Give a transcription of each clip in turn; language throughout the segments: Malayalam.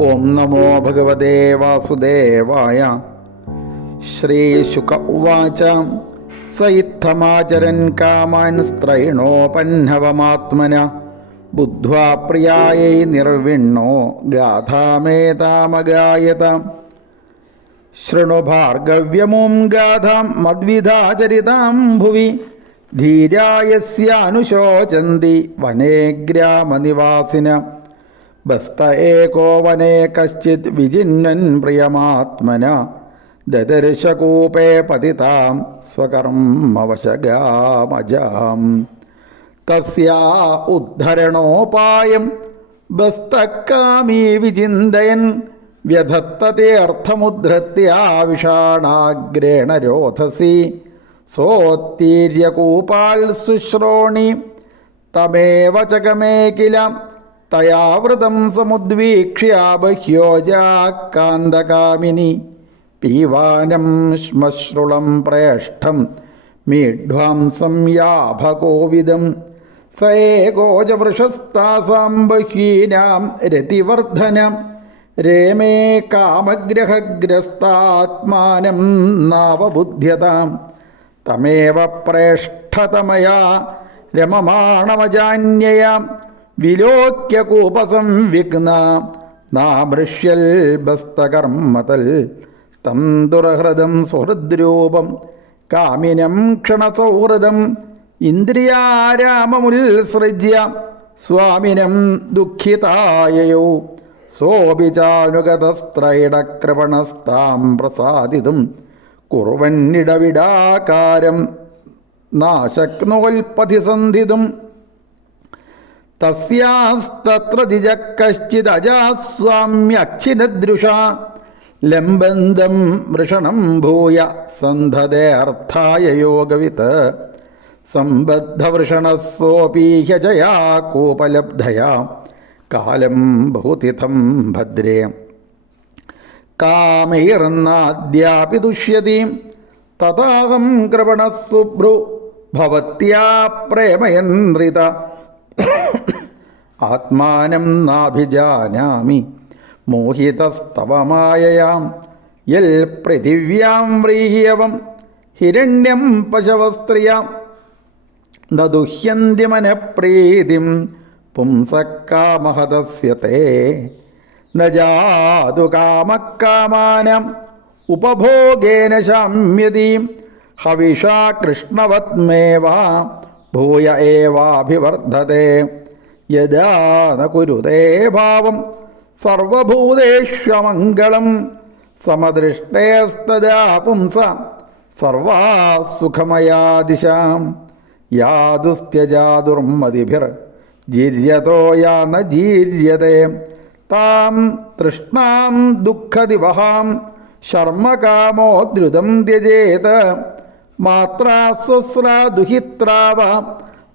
ഓം നമോ ഭഗവതേ വാസുദേവായ. ശ്രീശുക ഉവാച. സ ഇത്തമാചരൻ കാമാൻ സ്ത്രൈണോപന്നവമാത്മന ബുദ്ധ്വാ പ്രിയായൈ നിർവിണ്ണോ ഗാഥാമേതാമഗായത ശൃണു ഭാർഗവ്യമൂം ഗാഥാം മദ്വിധാചരിതാം ഭുവി. ധീരായസ്യാനുശോചന്തി വനേ ഗ്രാമനിവാസിന. ബസ്ത ഏകോ വനേ കശ്ചിത് വിജിന്വൻ പ്രിയമാത്മന ദദർശകൂപേ പതിതാം സ്വകർമ്മവശഗാമജാം തസ്യാ ഉദ്ധരണോപായം ബസ്തക്കാമീ വിചിന്തയൻ വ്യധത്തത്തെ അർത്ഥമുദ്ധൃത്യാവിഷാണാഗ്രേണ രോധസി സോത്തീര്യകൂപാൽ ശുശ്രോണി തമേവ ചകമേ കില തയാവൃതം സമുദ്വീക്ഷ്യ ബഹ്യോജാക്കാന്തകാമിനി പീവാനം ശ്മശ്രുളം പ്രേഷ്ഠം മീഢ്വാംസം യാഭകോവിദം സ ബഹ്യീനാം രതിവർദ്ധന. രേമേ കാമഗ്രഹഗ്രസ്താത്മാനം നാവബുദ്ധ്യതാം. തമേവ പ്രേഷ്ഠതമയാ രമമാണമജാന്യയാം വിലോക്യ കൂപസംവിഘ്ന നാമൃഷ്യൽ ബസ്തകർമ്മതൽ തം ദുർഹൃദം സുഹൃദ്രൂപം കാമിനം ക്ഷണസൗഹൃദം ഇന്ദ്രിയാരാമമുത്സൃജ്യ സ്വാമിനം ദുഃഖിതായയോ സോപിചാനുഗതസ്ത്രൈടകൃപണസ്താം പ്രസാദിതും കുറുവന്നിടവിടാകാരം നാശക്നോൽപതിസന്ധിതും തസ്യാസ്തത്ര ദ്വിജ ലംബന്ധം വൃഷണം ഭൂയ സന്ധതേർത്ഥായ യോഗവിത്ത് സംബദ്ധവൃഷണസോപീഹ്യജയാ കൂപലബ്ധയാ. കാലം ബഹുതിഥം ഭദ്രേ. കാമൈർന്നാദ്യാപി ദുഷ്യതി തഥാഹം കൃപണസുഭ്രു ഭവത്യാ പ്രേമയന്ത്രിത. ആത്മാനം നാഭിജാനാമി. മോഹിതസ്തവമായയാം. യൽ പൃഥിവ്യാം വ്രീഹ്യവം. ഹിരണ്യം പശവസ്ത്രിയാം. നദുഹ്യന്തി മനഃപ്രീതിം. പുംസക്കാമഹതസ്യത്തെ ന ജാതു കാമക്കാമാനം. ഉപഭോഗേന ശാമ്യതീം. ഹവിഷാ കൃഷ്ണവത്മേവ. ഭൂയ ഏവാഭിവർദ്ധത്തെ യദാ ന കുരുതേ ഭാവം സർവഭൂതേഷ്വമംഗളം സമദൃഷ്ടേസ്തദാ പുംസ സർവാ സുഖമയാ ദിശാം യാതുസ്ത്യജാതുർമതിഭിർ ജീര്യതോ യാ ന ജീര്യതേ. താം തൃഷ്ണാം ദുഃഖദിവഹാം ശർമ്മകാമോദ്രുതം ത്യജേത്. മാത്രാ സ്വസ്രാ ദുഹിത്രാവ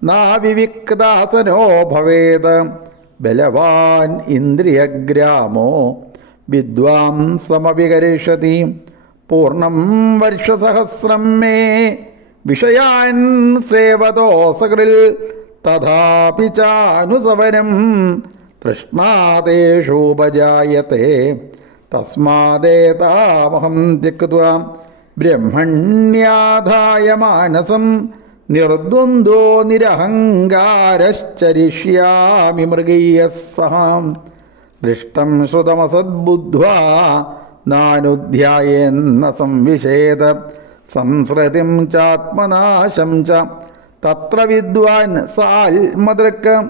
നാവിവിക്താസനോ ഭവേത് ബലവാൻ ഇന്ദ്രിയഗ്രാമോ വിദ്വാംസമവികരിഷതി പൂർണം വർഷസഹസ്രം മേ. വിഷയാൻ സേവതോ സകൃൽ തഥാപി ചാനുസവനം. തൃഷ്ണാദേശോപജായത്തെ തസ്മാദേതാമഹം ത്യക്വ ബ്രഹ്മണ്യാധായ മാനസം നിർദ്വന്ദ്വോ നിരഹങ്കാരശ്ചരിഷ്യാമി മൃഗീയ സഹാം ദൃഷ്ടം ശ്രുതമസദ്ബുദ്ധ്വാ നാനുധ്യായെന്ന സംവിശേദ സംസ്രതിം ചാത്മനാശം ച. തത്ര വിദ്വാൻ സാൽമദൃക്ക്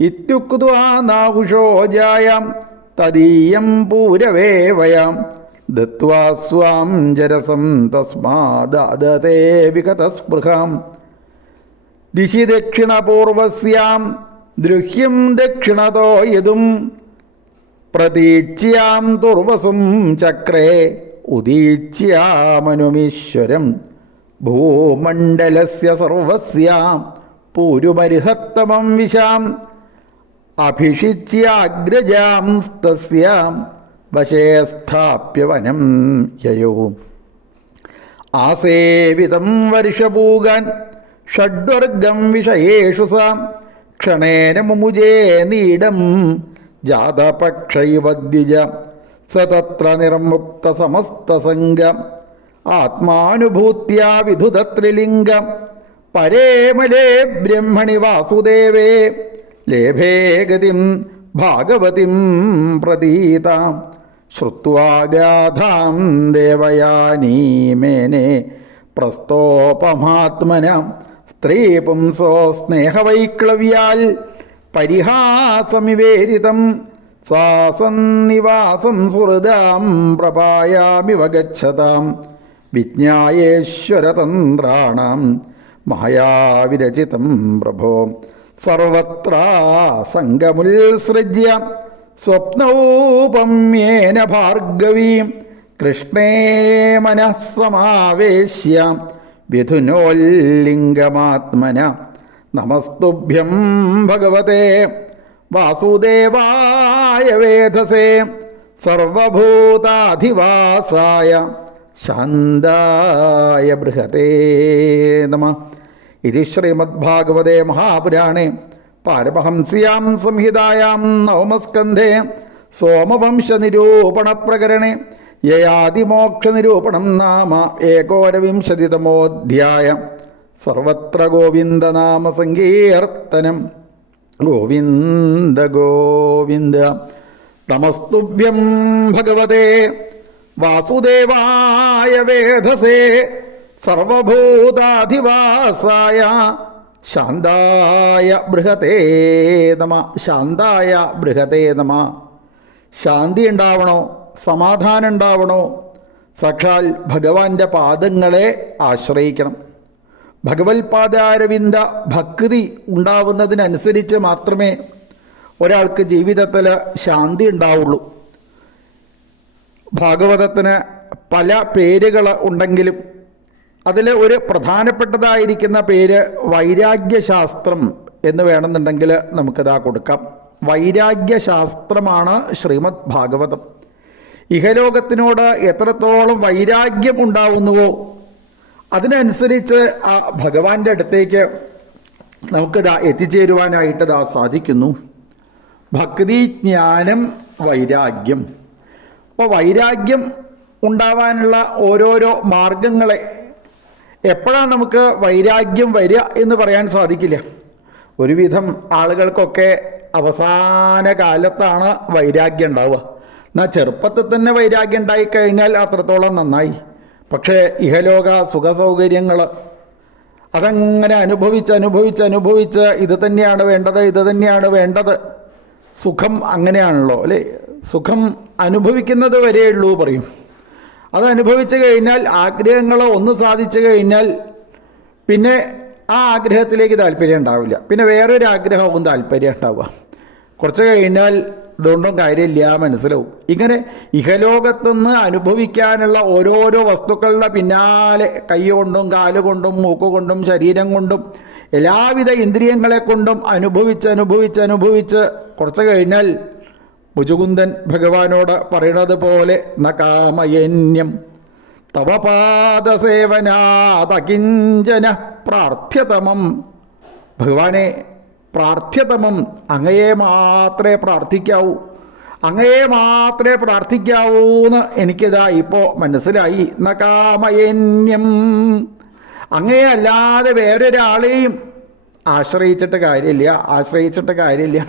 ഇത്യുക്ത്വാ നാഹുഷോജായാം തദീയം പൂരവേ വയം. ദത്വാ സ്വാം ജരസം തസ്മാദേ വികതസ്പൃഹാം ദിശി ദക്ഷിണപൂർവസ്യാം ദൃഹ്യം ദക്ഷിണതോ യതും പ്രതീച്യാം തുർവസും ചക്രേ ഉദീച്യാമനുമീശ്വരം ഭൂമണ്ഡലസ്യ സർവസ്യാം പൂരുമർഹത്തമം വിശാം അഭിഷിച്യാഗ്രജാം സ്തസ്യാം വശേ സ്ഥാപ്യവനം യയോ. ആസേവിതം വർഷപൂകാൻ ഷഡ്വർഗം വിഷയേഷു സാം. ക്ഷണേന മുമുജേ നീടം ജാതപക്ഷൈവദ്വിജ സതത്ര നിർമുക്ത സമസ്തസംഗ ആത്മാനുഭൂത്യാ വിധുതത്രിലിംഗം. പരേമലേ ബ്രഹ്മണി വാസുദേവേ. ലേഭേ ഗതിം ഭാഗവതിം പ്രതീത. ശ്രുവാഗാഥാം ദേവയാനീമേനെ പ്രസ്തോപമാത്മന. സ്ത്രീ പുംസോ സ്നേഹവൈക്ലവ്യാൽ പരിഹാസമിവേരിതം സാസന്നിവാസം സുഹൃദാം പ്രപായാമിവ ഗച്ഛതാം വിജ്ഞായേശ്വരതന്ത്രാണാം മായാവിരചിതം പ്രഭോ സർവത്ര സംഗമുത്സൃജ്യ സ്വപ്നൗപമ്യേന ഭാർഗവീം കൃഷ്ണേ മനഃസമാവേശ്യ വിധുനോല്ലിംഗമാത്മന നമസ്തുഭ്യം ഭഗവതേ. വാസുദേവായ വേധസേ സർവഭൂതാധിവാസായ ശാന്തായ ബൃഹതേ നമ. ഇത് ശ്രീമദ്ഭാഗവതേ മഹാപുരാണേ പാരമഹംസ്യാം സംഹിതായാം നവമസ്കന്ധേ സോമവംശനിരൂപണപ്രകരണേ യയാതിമോക്ഷനിരൂപണം നാമ ഏകോരവിംശതിതമോധ്യായം. സർവത്ര ഗോവിന്ദനാമസങ്കീർത്തനം. ഗോവിന്ദ ഗോവിന്ദ. നമസ്തുഭ്യം ഭഗവതേ. വാസുദേവായ വേധസേ സർവഭൂതാധിവാസായ ശാന്തായ ബൃഹതേ നമ. ശാന്തായ ബൃഹതേ നമ. ശാന്തി ഉണ്ടാവണോ? സമാധാനം ഉണ്ടാവണോ സാക്ഷാൽ ഭഗവാന്റെ പാദങ്ങളെ ആശ്രയിക്കണം. ഭഗവത് പാദാരവിന്ദ ഭക്തി ഉണ്ടാവുന്നതിനനുസരിച്ച് മാത്രമേ ഒരാൾക്ക് ജീവിതത്തിൽ ശാന്തി ഉണ്ടാവുള്ളൂ. ഭാഗവതത്തിന് പല പേരുകൾ ഉണ്ടെങ്കിലും അതിൽ ഒരു പ്രധാനപ്പെട്ടതായിരിക്കുന്ന പേര് വൈരാഗ്യശാസ്ത്രം എന്ന് വേണമെന്നുണ്ടെങ്കിൽ നമുക്കിതാ കൊടുക്കാം. വൈരാഗ്യശാസ്ത്രമാണ് ശ്രീമദ് ഭാഗവതം. ഇഹലോകത്തിനോട് എത്രത്തോളം വൈരാഗ്യം ഉണ്ടാവുന്നുവോ അതിനനുസരിച്ച് ആ ഭഗവാന്റെ അടുത്തേക്ക് നമുക്കിതാ എത്തിച്ചേരുവാനായിട്ട് ഇതാ സാധിക്കുന്നു. ഭക്തി ജ്ഞാനം വൈരാഗ്യം. അപ്പോൾ വൈരാഗ്യം ഉണ്ടാവാനുള്ള ഓരോരോ മാർഗങ്ങളെ എപ്പോഴാണ് നമുക്ക് വൈരാഗ്യം വരിക എന്ന് പറയാൻ സാധിക്കില്ല. ഒരുവിധം ആളുകൾക്കൊക്കെ അവസാന കാലത്താണ് വൈരാഗ്യം ഉണ്ടാവുക. എന്നാൽ ചെറുപ്പത്തിൽ തന്നെ വൈരാഗ്യം ഉണ്ടായിക്കഴിഞ്ഞാൽ അത്രത്തോളം നന്നായി. പക്ഷേ ഇഹലോക സുഖസൗകര്യങ്ങൾ അതങ്ങനെ അനുഭവിച്ച് അനുഭവിച്ച് അനുഭവിച്ച് ഇത് തന്നെയാണ് വേണ്ടത് ഇത് തന്നെയാണ് വേണ്ടത്. സുഖം അങ്ങനെയാണല്ലോ അല്ലേ? സുഖം അനുഭവിക്കുന്നത് വരെയുള്ളൂ പറയും. അത് അനുഭവിച്ചു കഴിഞ്ഞാൽ ആഗ്രഹങ്ങൾ ഒന്ന് സാധിച്ചു കഴിഞ്ഞാൽ പിന്നെ ആ ആഗ്രഹത്തിലേക്ക് താല്പര്യം ഉണ്ടാവില്ല. പിന്നെ വേറൊരു ആഗ്രഹവും താല്പര്യം ഉണ്ടാവുക. കുറച്ച് കഴിഞ്ഞാൽ ഇതുകൊണ്ടും കാര്യമില്ല മനസ്സിലാവും. ഇങ്ങനെ ഇഹലോകത്തുനിന്ന് അനുഭവിക്കാനുള്ള ഓരോരോ വസ്തുക്കളുടെ പിന്നാലെ കൈ കൊണ്ടും കാലുകൊണ്ടും മൂക്കുകൊണ്ടും ശരീരം കൊണ്ടും എല്ലാവിധ ഇന്ദ്രിയങ്ങളെ കൊണ്ടും അനുഭവിച്ച് അനുഭവിച്ച് അനുഭവിച്ച് കുറച്ച് കഴിഞ്ഞാൽ മുജുകുന്ദൻ ഭഗവാനോട് പറയുന്നത് പോലെ നകാമയന്യം തവപാദസേവനാതകിഞ്ചന പ്രാർത്ഥ്യതമം. ഭഗവാനെ പ്രാർത്ഥ്യതമം അങ്ങയെ മാത്രമേ പ്രാർത്ഥിക്കാവൂ. അങ്ങയെ മാത്രമേ പ്രാർത്ഥിക്കാവൂ എന്ന് എനിക്കിതാ ഇപ്പോൾ മനസ്സിലായി. നകാമയന്യം അങ്ങയെ അല്ലാതെ വേറൊരാളെയും ആശ്രയിച്ചിട്ട് കാര്യമില്ല. ആശ്രയിച്ചിട്ട് കാര്യമില്ല.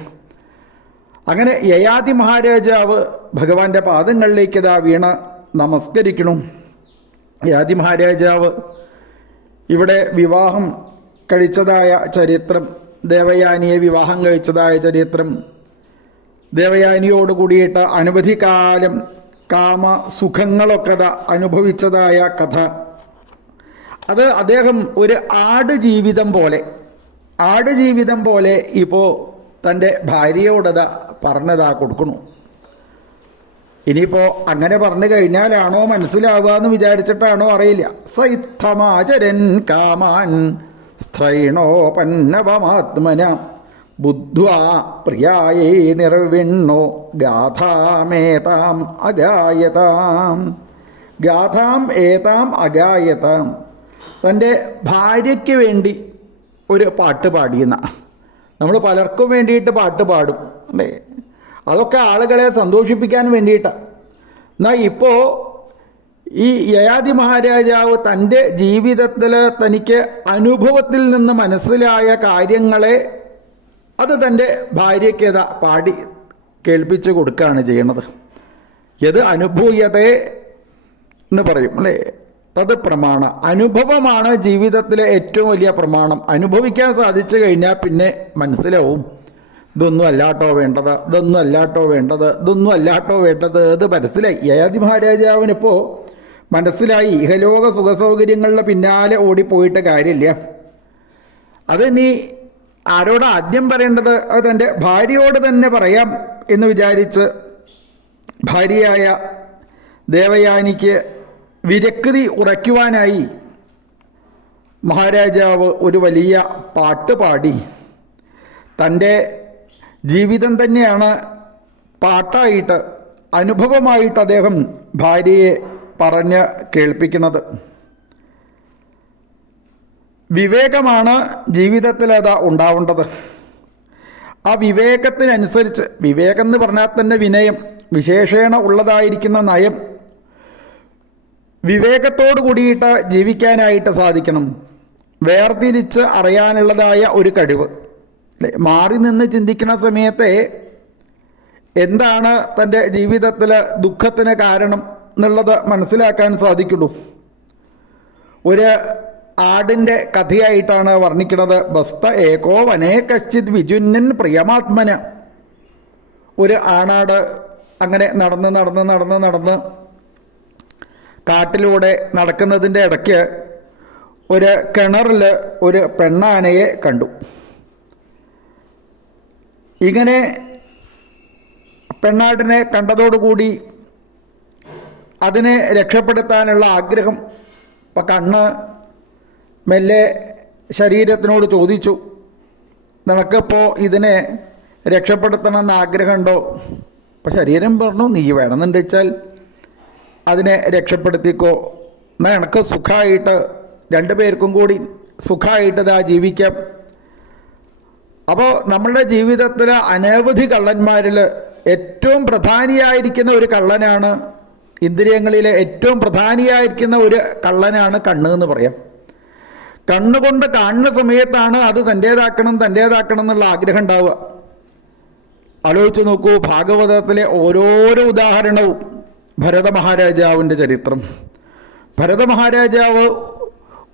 അങ്ങനെ യയാതി മഹാരാജാവ് ഭഗവാന്റെ പാദങ്ങളിലേക്ക് ഇതാ വീണ നമസ്കരിക്കണം. യയാതി മഹാരാജാവ് ഇവിടെ വിവാഹം കഴിച്ചതായ ചരിത്രം ദേവയാനിയെ വിവാഹം കഴിച്ചതായ ചരിത്രം. ദേവയാനിയോട് കൂടിയിട്ട് അനവധി കാലം കാമ സുഖങ്ങളൊക്കെ അനുഭവിച്ചതായ കഥ. അത് അദ്ദേഹം ഒരു ആട് ജീവിതം പോലെ ആട് ജീവിതം പോലെ ഇപ്പോൾ തന്റെ ഭാര്യയോടത് പറഞ്ഞതാ കൊടുക്കണു ഇനിയിപ്പോൾ അങ്ങനെ പറഞ്ഞു കഴിഞ്ഞാലാണോ മനസ്സിലാവുക എന്ന് വിചാരിച്ചിട്ടാണോ അറിയില്ല. സൈത്തമാചരൻ കാമാൻ സ്ത്രൈണോപന്നവമാത്മന ബുദ്ധ്വാ പ്രിയായേ നിർവിണ്ണോ ഗാഥാമേതാം അഗായതാം. ഗാഥാം ഏതാം അഗായതാം. തന്റെ ഭാര്യയ്ക്ക് വേണ്ടി ഒരു പാട്ട് പാടിയെന്ന. നമ്മൾ പലർക്കും വേണ്ടിയിട്ട് പാട്ട് പാടും. അല്ലേ? അതൊക്കെ ആളുകളെ സന്തോഷിപ്പിക്കാൻ വേണ്ടിയിട്ടാണ് എന്നാൽ ഇപ്പോൾ ഈ യയാതി മഹാരാജാവ് തന്റെ ജീവിതത്തിൽ തനിക്ക് അനുഭവത്തിൽ നിന്ന് മനസ്സിലായ കാര്യങ്ങളെ അത് തന്റെ ഭാര്യയ്ക്ക് പാടി കേൾപ്പിച്ചു കൊടുക്കുകയാണ് ചെയ്യണത്. യത് അനുഭൂയതേ എന്ന് പറയും അല്ലേ? തത് പ്രമാണ. അനുഭവമാണ് ജീവിതത്തിലെ ഏറ്റവും വലിയ പ്രമാണം. അനുഭവിക്കാൻ സാധിച്ചു കഴിഞ്ഞാൽ പിന്നെ മനസ്സിലാവും. ഇതൊന്നും അല്ലാട്ടോ വേണ്ടത് ഇതൊന്നും അല്ലാട്ടോ വേണ്ടത് ഇതൊന്നും അല്ലാട്ടോ വേണ്ടത് ഇത് മനസ്സിലായി. യയാതി മഹാരാജാവിനിപ്പോൾ മനസ്സിലായി. ഇഹലോക സുഖസൗകര്യങ്ങളുടെ പിന്നാലെ ഓടിപ്പോയിട്ട് കാര്യമില്ല. അത് നീ ആരോട് ആദ്യം പറയേണ്ടത്? അത് തന്റെ ഭാര്യയോട് തന്നെ പറയാം എന്ന് വിചാരിച്ച് ഭാര്യയായ ദേവയാനിക്ക് വിരക്തി ഉറയ്ക്കുവാനായി മഹാരാജാവ് ഒരു വലിയ പാട്ട് പാടി. തന്റെ ജീവിതം തന്നെയാണ് പാട്ടായിട്ട് അനുഭവമായിട്ട് അദ്ദേഹം ഭാര്യയെ പറഞ്ഞ് കേൾപ്പിക്കുന്നത്. വിവേകമാണ് ജീവിതത്തിൽ അതാ ഉണ്ടാവേണ്ടത്. ആ വിവേകത്തിനനുസരിച്ച് വിവേകം എന്ന് പറഞ്ഞാൽ തന്നെ വിനയം വിശേഷേണ ഉള്ളതായിരിക്കുന്ന നയം വിവേകത്തോടു കൂടിയിട്ട് ജീവിക്കാനായിട്ട് സാധിക്കണം. വേർതിരിച്ച് അറിയാനുള്ളതായ ഒരു കഴിവ്. മാറി നിന്ന് ചിന്തിക്കുന്ന സമയത്തെ എന്താണ് തന്റെ ജീവിതത്തിൽ ദുഃഖത്തിന് കാരണം? എന്നുള്ളത് മനസ്സിലാക്കാൻ സാധിക്കുള്ളൂ. ഒരു ആടിന്റെ കഥയായിട്ടാണ് വർണിക്കുന്നത്. ബസ്ത ഏകോ വനേ കശ്ചിത് വിജുന്നൻ പ്രിയമാത്മന. ഒരു ആണാട് അങ്ങനെ നടന്ന് നടന്ന് നടന്ന് നടന്ന് കാട്ടിലൂടെ നടക്കുന്നതിന്റെ ഇടയ്ക്ക് ഒരു കിണറിൽ ഒരു പെണ്ണാനയെ കണ്ടു. ഇങ്ങനെ പെണ്ണാടിനെ കണ്ടതോടുകൂടി അതിനെ രക്ഷപ്പെടുത്താനുള്ള ആഗ്രഹം ഇപ്പം കണ്ണ് മെല്ലെ ശരീരത്തിനോട് ചോദിച്ചു. നിനക്കിപ്പോൾ ഇതിനെ രക്ഷപ്പെടുത്തണമെന്ന് ആഗ്രഹമുണ്ടോ? അപ്പം ശരീരം പറഞ്ഞു നീ വേണമെന്നുണ്ട് വെച്ചാൽ അതിനെ രക്ഷപ്പെടുത്തിക്കോ. എന്നാൽ എനിക്ക് സുഖമായിട്ട് രണ്ടു പേർക്കും കൂടി സുഖമായിട്ട് ഇതാ ജീവിക്കാം. അപ്പോൾ നമ്മളുടെ ജീവിതത്തിലെ അനവധി കള്ളന്മാരിൽ ഏറ്റവും പ്രധാനിയായിരിക്കുന്ന ഒരു കള്ളനാണ് ഇന്ദ്രിയങ്ങളിലെ ഏറ്റവും പ്രധാനിയായിരിക്കുന്ന ഒരു കള്ളനാണ് കണ്ണ് എന്ന് പറയാം. കണ്ണുകൊണ്ട് കാണുന്ന സമയത്താണ് അത് തന്റേതാക്കണം തന്റേതാക്കണം എന്നുള്ള ആഗ്രഹം ഉണ്ടാവുക. ആലോചിച്ച് നോക്കൂ ഭാഗവതത്തിലെ ഓരോരോ ഉദാഹരണവും ഭരത മഹാരാജാവിന്റെ ചരിത്രം. ഭരത മഹാരാജാവ്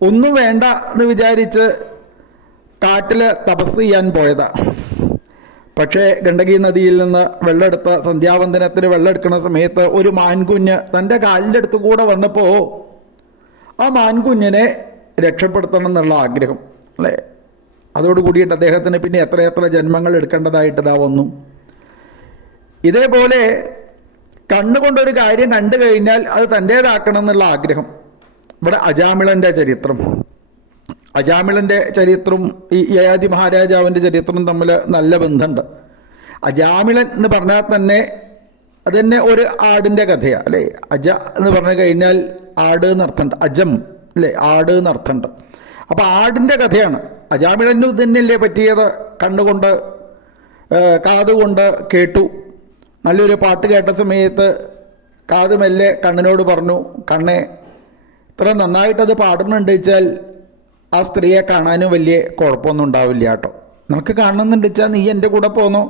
ഒന്നും വേണ്ട എന്ന് വിചാരിച്ച് കാട്ടിൽ തപസ് ചെയ്യാൻ പോയതാ. പക്ഷേ ഗണ്ഡകി നദിയിൽ നിന്ന് വെള്ളമെടുത്ത് സന്ധ്യാവന്തനത്തിന് വെള്ളമെടുക്കുന്ന സമയത്ത് ഒരു മാൻകുഞ്ഞ് തന്റെ കാലിന്റെ അടുത്ത് കൂടെ വന്നപ്പോൾ ആ മാൻകുഞ്ഞിനെ രക്ഷപ്പെടുത്തണം എന്നുള്ള ആഗ്രഹം അല്ലേ? അതോടുകൂടിയിട്ട് അദ്ദേഹത്തിന് പിന്നെ എത്രയെത്ര ജന്മങ്ങൾ എടുക്കേണ്ടതായിട്ട് വന്നു. ഇതേപോലെ കണ്ണുകൊണ്ടൊരു കാര്യം കണ്ടു കഴിഞ്ഞാൽ അത് തന്റേതാക്കണം എന്നുള്ള ആഗ്രഹം. ഇവിടെ അജാമിളന്റെ ചരിത്രം. അജാമിളന്റെ ചരിത്രവും ഈ യയാതി മഹാരാജാവിന്റെ ചരിത്രവും തമ്മിൽ നല്ല ബന്ധമുണ്ട്. അജാമിളൻ എന്ന് പറഞ്ഞാൽ തന്നെ അത് തന്നെ ഒരു ആടിന്റെ കഥയാണ് അല്ലേ? അജ എന്ന് പറഞ്ഞു കഴിഞ്ഞാൽ ആട് എന്നർത്ഥമുണ്ട് അജം അല്ലേ? ആട് എന്നർത്ഥമുണ്ട് അപ്പോൾ ആടിന്റെ കഥയാണ്. അജാമിളന് തന്നെയല്ലേ പറ്റിയത്? കണ്ണുകൊണ്ട് കാതുകൊണ്ട് കേട്ടു. നല്ലൊരു പാട്ട് കേട്ട സമയത്ത് കാതുമെല്ലെ കണ്ണിനോട് പറഞ്ഞു കണ്ണേ ഇത്ര നന്നായിട്ടത് പാടുന്നുണ്ട് വെച്ചാൽ ആ സ്ത്രീയെ കാണാനും വലിയ കുഴപ്പമൊന്നും ഉണ്ടാവില്ല കേട്ടോ. നമുക്ക് കാണണമെന്നുണ്ട് വെച്ചാൽ നീ എന്റെ കൂടെ പോന്നോ?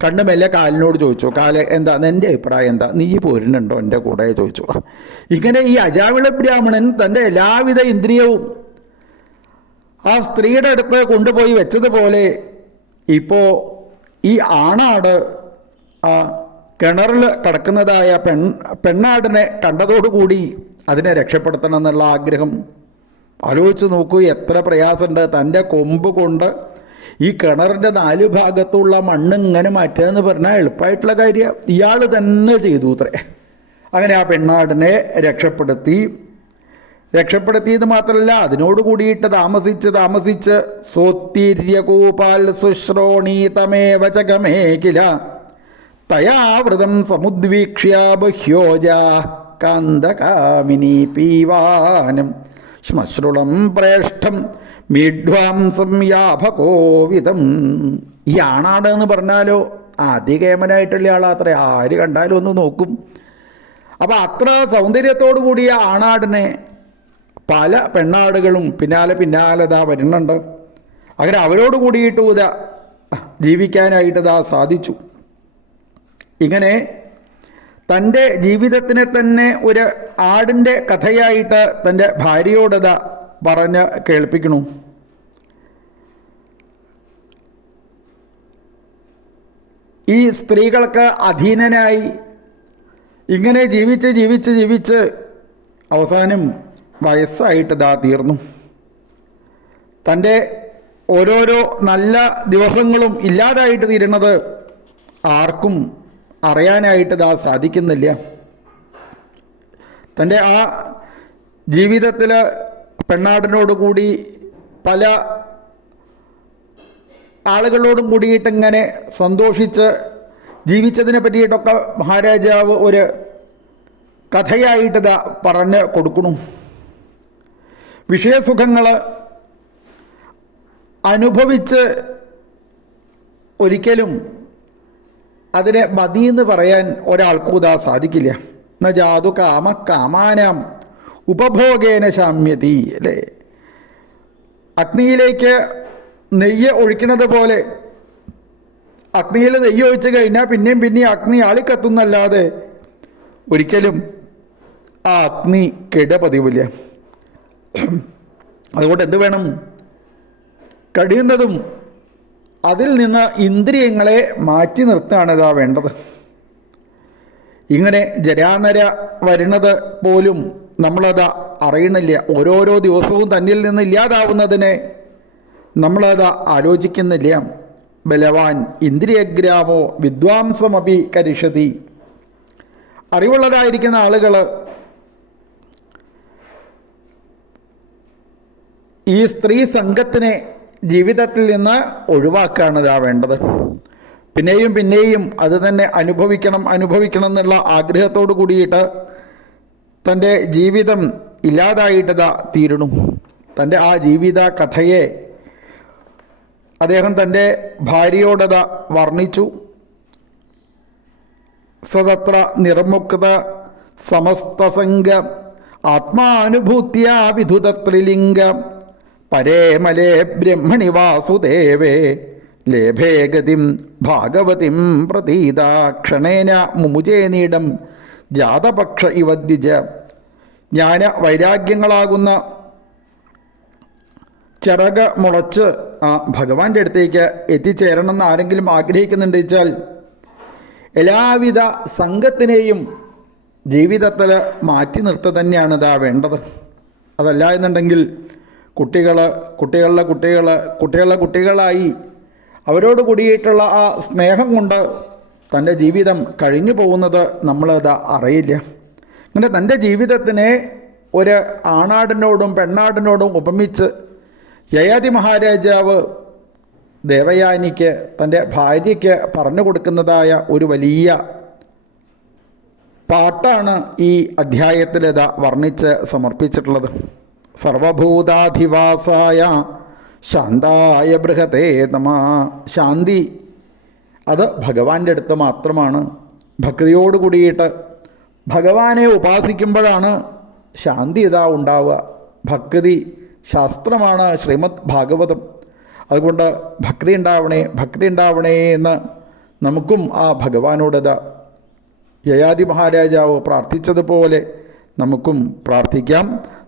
കണ്ണ് മെല്ലെ കാലിനോട് ചോദിച്ചു. കാൽ എന്താ എന്റെ അഭിപ്രായം എന്താ? നീ പോരുന്നുണ്ടോ എന്റെ കൂടെ? ചോദിച്ചു. ഇങ്ങനെ ഈ അജാവിള ബ്രാഹ്മണൻ തന്റെ എല്ലാവിധ ഇന്ദ്രിയവും ആ സ്ത്രീയുടെ അടുത്ത് കൊണ്ടുപോയി വെച്ചതുപോലെ ഇപ്പോൾ ഈ ആണാട് ആ കിണറിൽ കിടക്കുന്നതായ പെൺ പെണ്ണാടിനെ കണ്ടതോടുകൂടി അതിനെ രക്ഷപ്പെടുത്തണം എന്നുള്ള ആഗ്രഹം ആലോചിച്ച് നോക്കൂ എത്ര പ്രയാസമുണ്ട്. തന്റെ കൊമ്പ് കൊണ്ട് ഈ കിണറിന്റെ നാല് ഭാഗത്തുള്ള മണ്ണ് ഇങ്ങനെ മാറ്റുക എന്ന് പറഞ്ഞാൽ എളുപ്പമായിട്ടുള്ള കാര്യം. ഇയാൾ തന്നെ ചെയ്തു അത്രേ അങ്ങനെ ആ പെണ്ണാടിനെ രക്ഷപ്പെടുത്തി. രക്ഷപ്പെടുത്തിയത് മാത്രമല്ല അതിനോട് കൂടിയിട്ട് താമസിച്ച് താമസിച്ച് സോത്തിര്യകൂപാൽ ശുശ്രോണീതമേവ ചകമേ കില സമുദ്വീക്ഷ്യ ബഹ്യോജ കാന്തകാമിനി പീവാനം. ശ്മശ്രുളം പ്രേഷ്ഠം മീഡ്വാംസം യാഭകോവിതം ഈ ആണാട് എന്ന് പറഞ്ഞാലോ? അതികേമനായിട്ടുള്ള ആളാത്രേ? ആര് കണ്ടാലും ഒന്ന് നോക്കും. അപ്പോൾ അത്ര സൗന്ദര്യത്തോടു കൂടിയ ആണാടിനെ പല പെണ്ണാടുകളും പിന്നാലെ പിന്നാലെ ഇതാ വരുന്നുണ്ട്. അങ്ങനെ അവരോട് കൂടിയിട്ട് ഇതാ ജീവിക്കാനായിട്ട് ഇതാ സാധിച്ചു. ഇങ്ങനെ തന്റെ ജീവിതത്തിനെ തന്നെ ഒരു ആടിന്റെ കഥയായിട്ട് തന്റെ ഭാര്യയോടത പറഞ്ഞ് കേൾപ്പിക്കണു. ഈ സ്ത്രീകൾക്ക് അധീനനായി ഇങ്ങനെ ജീവിച്ച് ജീവിച്ച് ജീവിച്ച് അവസാനം വയസ്സായിട്ട് ഇതാ തീർന്നു. തന്റെ ഓരോരോ നല്ല ദിവസങ്ങളും ഇല്ലാതായിട്ട് തീരുന്നത് ആർക്കും അറിയാനായിട്ട് ദാ സാധിക്കുന്നില്ല. തന്റെ ആ ജീവിതത്തിൽ പെണ്ണാടിനോട് കൂടി പല ആളുകളോടും കൂടിയിട്ടിങ്ങനെ സന്തോഷിച്ച് ജീവിച്ചതിനെ പറ്റിയിട്ടൊക്കെ മഹാരാജാവ് ഒരു കഥയായിട്ട് ദാ പറഞ്ഞ് കൊടുക്കണു വിഷയസുഖങ്ങൾ അനുഭവിച്ച് ഒരിക്കലും അതിനെ മതി എന്ന് പറയാൻ ഒരാൾക്കും ഇതാ സാധിക്കില്ല. ന ജാതു കാമ കാമാനം ഉപഭോഗേന ശാമ്യതി അല്ലേ? അഗ്നിയിലേക്ക് നെയ്യ് ഒഴിക്കുന്നത് പോലെ അഗ്നിയിൽ നെയ്യ് ഒഴിച്ചു കഴിഞ്ഞാൽ പിന്നെയും പിന്നെയും അഗ്നി ആളിക്കത്തുന്നല്ലാതെ ഒരിക്കലും ആ അഗ്നി കെട പതിവില്ല അതുകൊണ്ട് എന്ത് വേണം? കഴിയുന്നതും അതിൽ നിന്ന് ഇന്ദ്രിയങ്ങളെ മാറ്റി നിർത്തുകയാണ് ഇതാ വേണ്ടത്. ഇങ്ങനെ ജരാനര വരുന്നത് പോലും നമ്മളത് അറിയണില്ല. ഓരോരോ ദിവസവും തന്നിൽ നിന്ന് ഇല്ലാതാവുന്നതിനെ നമ്മളത് ആലോചിക്കുന്നില്ല. ബലവാൻ ഇന്ദ്രിയഗ്രാമോ വിദ്വാംസമപി കരിഷതി. അറിവുള്ളതായിരിക്കുന്ന ആളുകൾ ഈ സ്ത്രീ സംഘത്തിനെ ജീവിതത്തിൽ നിന്ന് ഒഴിവാക്കുകയാണ് വേണ്ടത്. പിന്നെയും പിന്നെയും അത് തന്നെ അനുഭവിക്കണം അനുഭവിക്കണം എന്നുള്ള ആഗ്രഹത്തോടു കൂടിയിട്ട് തന്റെ ജീവിതം ഇല്ലാതായിട്ടതാ തീരണു. തന്റെ ആ ജീവിത കഥയെ അദ്ദേഹം തന്റെ ഭാര്യയോടത വർണിച്ചു. സതത്ര നിർമുക്ത സമസ്തസംഗ ആത്മാനുഭൂത്യ വിധുതത്രിലിംഗ പരേമലേ ബ്രഹ്മണി വാസുദേവേ ലേഭേ ഗതിം ഭാഗവതിം പ്രതീത ക്ഷണേന മുമുചേനീടം ജാതപക്ഷ ഇവ ദ്വിജ. ജ്ഞാന വൈരാഗ്യങ്ങളാകുന്ന ചിറക് മുളച്ച് ഭഗവാന്റെ അടുത്തേക്ക് എത്തിച്ചേരണം എന്ന് ആരെങ്കിലും ആഗ്രഹിക്കുന്നുണ്ട് വെച്ചാൽ എല്ലാവിധ സംഘത്തിനെയും ജീവിതത്തിൽ മാറ്റി നിർത്തുക തന്നെയാണ് ഇതാ വേണ്ടത്. അതല്ല എന്നുണ്ടെങ്കിൽ കുട്ടികൾ കുട്ടികളുടെ കുട്ടികൾ കുട്ടികളുടെ കുട്ടികളായി. അവരോട് കൂടിയിട്ടുള്ള ആ സ്നേഹം കൊണ്ട് തന്റെ ജീവിതം കഴിഞ്ഞു പോകുന്നത് നമ്മളത് അറിയില്ല. അങ്ങനെ തന്റെ ജീവിതത്തിനെ ഒരു ആണാടിനോടും പെണ്ണാടിനോടും ഉപമിച്ച് യയാതി മഹാരാജാവ് ദേവയാനിക്ക് തന്റെ ഭാര്യയ്ക്ക് പറഞ്ഞു കൊടുക്കുന്നതായ ഒരു വലിയ പാട്ടാണ് ഈ അധ്യായത്തിലത് വർണിച്ച് സമർപ്പിച്ചിട്ടുള്ളത്. സർവഭൂതാധിവാസായ ശാന്തായ ബൃഹതേ നമ. ശാന്തി. അത് ഭഗവാന്റെ അടുത്ത് മാത്രമാണ്. ഭക്തിയോട് കൂടിയിട്ട് ഭഗവാനെ ഉപാസിക്കുമ്പോഴാണ് ശാന്തി ഇതാ ഉണ്ടാവുക. ഭക്തി ശാസ്ത്രമാണ് ശ്രീമദ് ഭാഗവതം. അതുകൊണ്ട് ഭക്തി ഉണ്ടാവണേ ഭക്തി ഉണ്ടാവണേ എന്ന് നമുക്കും ആ ഭഗവാനോടത് ജയാദി മഹാരാജാവ് പ്രാർത്ഥിച്ചതുപോലെ നമുക്കും പ്രാർത്ഥിക്കാം.